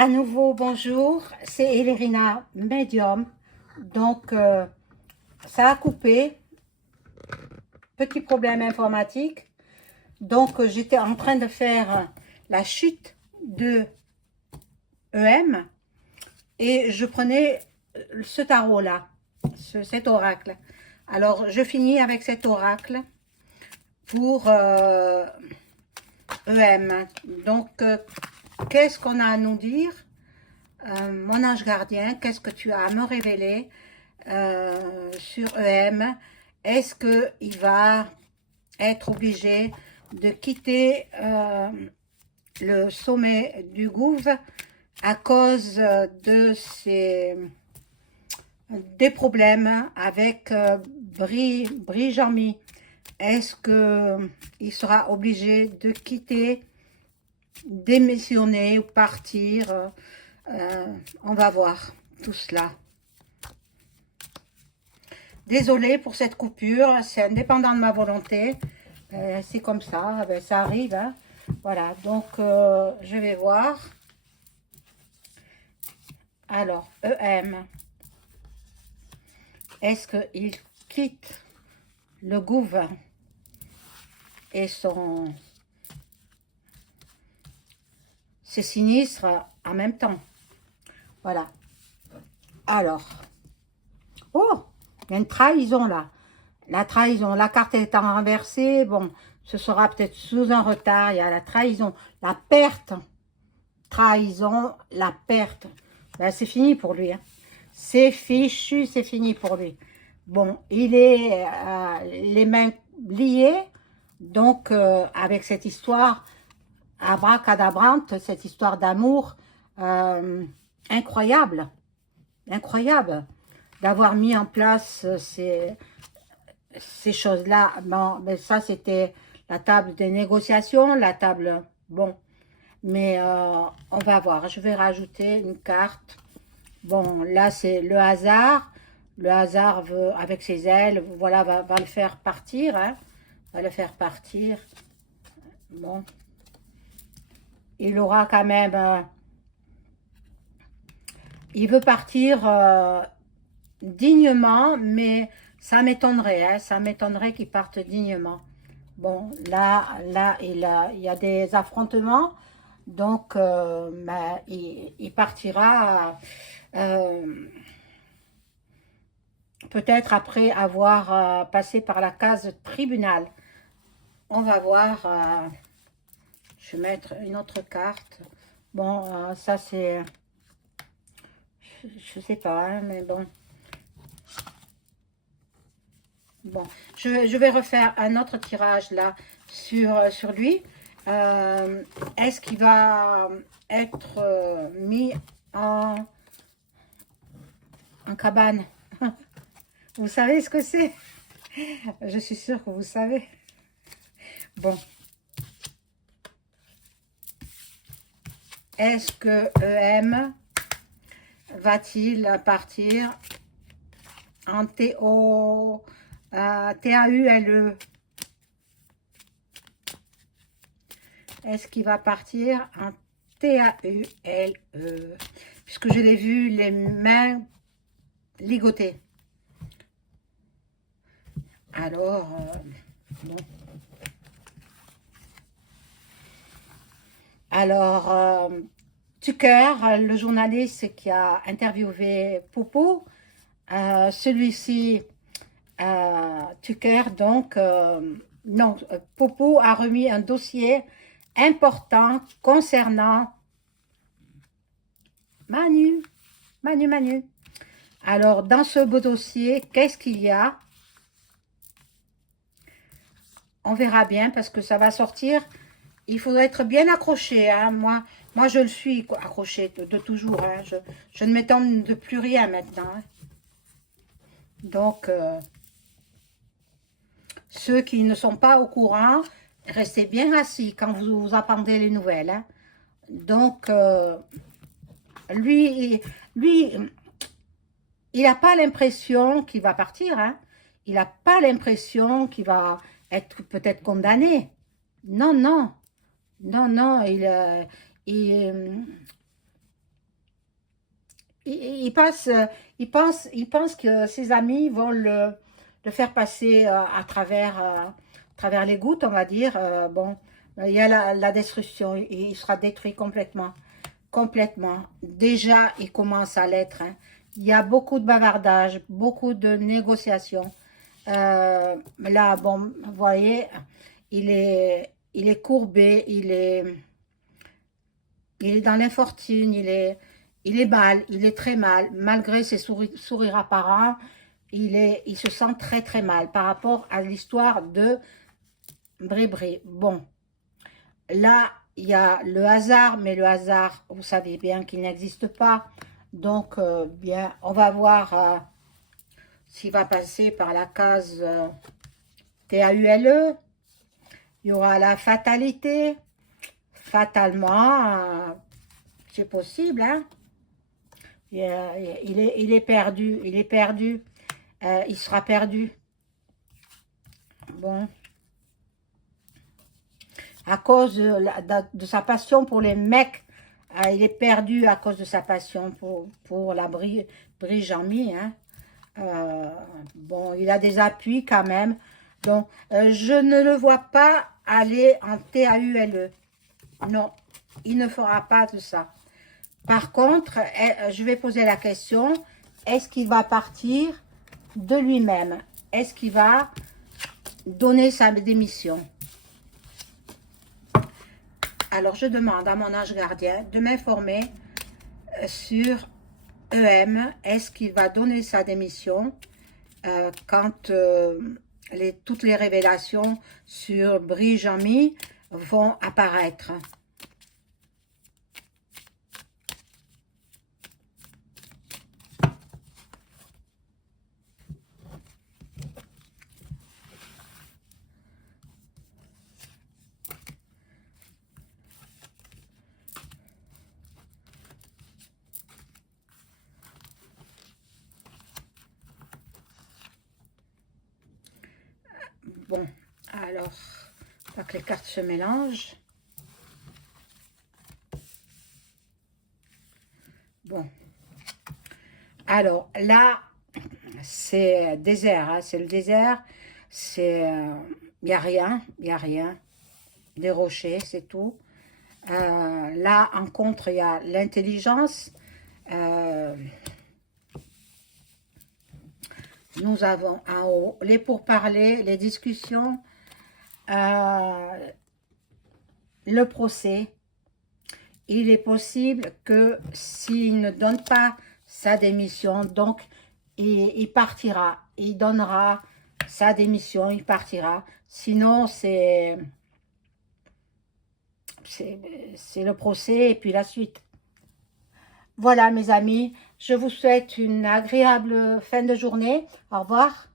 À nouveau, bonjour, c'est Elérina, médium. Donc, ça a coupé, petit problème informatique. Donc, j'étais en train de faire la chute de EM et je prenais ce tarot-là, cet oracle. Alors, je finis avec cet oracle pour EM. Donc, qu'est-ce qu'on a à nous dire? Mon ange gardien, qu'est-ce que tu as à me révéler sur EM? Est-ce qu'il va être obligé de quitter le sommet du Gouv à cause des problèmes avec Brijami? Est-ce qu'il sera obligé de quitter, démissionner ou partir? On va voir tout cela. Désolée pour cette coupure, c'est indépendant de ma volonté. C'est comme ça, ça arrive. Hein. Voilà, donc je vais voir. Alors, EM. Est-ce qu'il quitte le gouvernement et ses sinistres en même temps? Voilà. Alors. Oh, il y a une trahison là. La trahison, la carte est renversée. Bon, ce sera peut-être sous un retard. Il y a la trahison, la perte. Trahison, la perte. Ben, c'est fini pour lui. Hein. C'est fichu, c'est fini pour lui. Bon, il est les mains liées. Donc, avec cette histoire abracadabrante, cette histoire d'amour incroyable. Incroyable d'avoir mis en place ces choses-là. Bon, mais ça, c'était la table des négociations, la table... Bon, mais on va voir. Je vais rajouter une carte. Bon, là, c'est le hasard. Le hasard, veut, avec ses ailes, voilà, va le faire partir. Hein, va le faire partir. Bon. Il aura quand même... il veut partir... dignement, mais ça m'étonnerait, hein, ça m'étonnerait qu'il parte dignement. Bon, là, il y a des affrontements, donc il partira peut-être après avoir passé par la case tribunal. On va voir, je vais mettre une autre carte. Bon, ça c'est, je sais pas, hein, mais bon. Bon, je vais refaire un autre tirage là sur lui. Est-ce qu'il va être mis en cabane? Vous savez ce que c'est? Je suis sûre que vous savez. Bon. Est-ce que EM va-t-il partir en TAULE? Est-ce qu'il va partir en TAULE? Puisque je l'ai vu les mains ligotées. Alors, bon. Alors, Tucker, le journaliste qui a interviewé Popo, celui-ci, Tucker, donc, non, Popo a remis un dossier important concernant Manu. Alors, dans ce beau dossier, qu'est-ce qu'il y a? On verra bien parce que ça va sortir. Il faudrait être bien accroché. Hein. Moi, je le suis accroché de toujours. Hein. Je ne m'étonne de plus rien maintenant. Hein. Donc, ceux qui ne sont pas au courant, restez bien assis quand vous apprenez les nouvelles. Hein. Donc, lui, il n'a pas l'impression qu'il va partir. Hein. Il n'a pas l'impression qu'il va être peut-être condamné. Non, non. Non, non, il, il pense que ses amis vont le faire passer à travers les gouttes, on va dire. Bon, il y a la destruction, il sera détruit complètement. Complètement. Déjà, il commence à l'être, hein. Il y a beaucoup de bavardage, beaucoup de négociations. Là, bon, vous voyez, il est courbé, il est dans l'infortune, il est mal, il est très mal. Malgré ses sourires apparents, il se sent très très mal par rapport à l'histoire de Brébri. Bon, là, il y a le hasard, mais le hasard, vous savez bien qu'il n'existe pas. Donc, bien, on va voir s'il va passer par la case TAULE. Il y aura la fatalité. Fatalement, c'est possible, hein. Il est perdu, il est perdu. Il sera perdu. Bon. À cause de sa passion pour les mecs, il est perdu à cause de sa passion pour la Brigamie, hein. Bon, il a des appuis quand même. Donc, je ne le vois pas aller en TAULE. Non, il ne fera pas de ça. Par contre, je vais poser la question, est-ce qu'il va partir de lui-même? Est-ce qu'il va donner sa démission? Alors, je demande à mon ange gardien de m'informer sur EM. Est-ce qu'il va donner sa démission quand toutes les révélations sur Brigamie vont apparaître? Bon, alors, pas que les cartes se mélangent. Bon. Alors, là, c'est désert, hein, c'est le désert. C'est, il n'y a rien, il n'y a rien. Des rochers, c'est tout. Là, en contre, il y a l'intelligence. Nous avons en haut les pourparlers, les discussions, le procès. Il est possible que s'il ne donne pas sa démission, donc il partira, il donnera sa démission, il partira. Sinon, c'est le procès et puis la suite. Voilà mes amis, je vous souhaite une agréable fin de journée. Au revoir.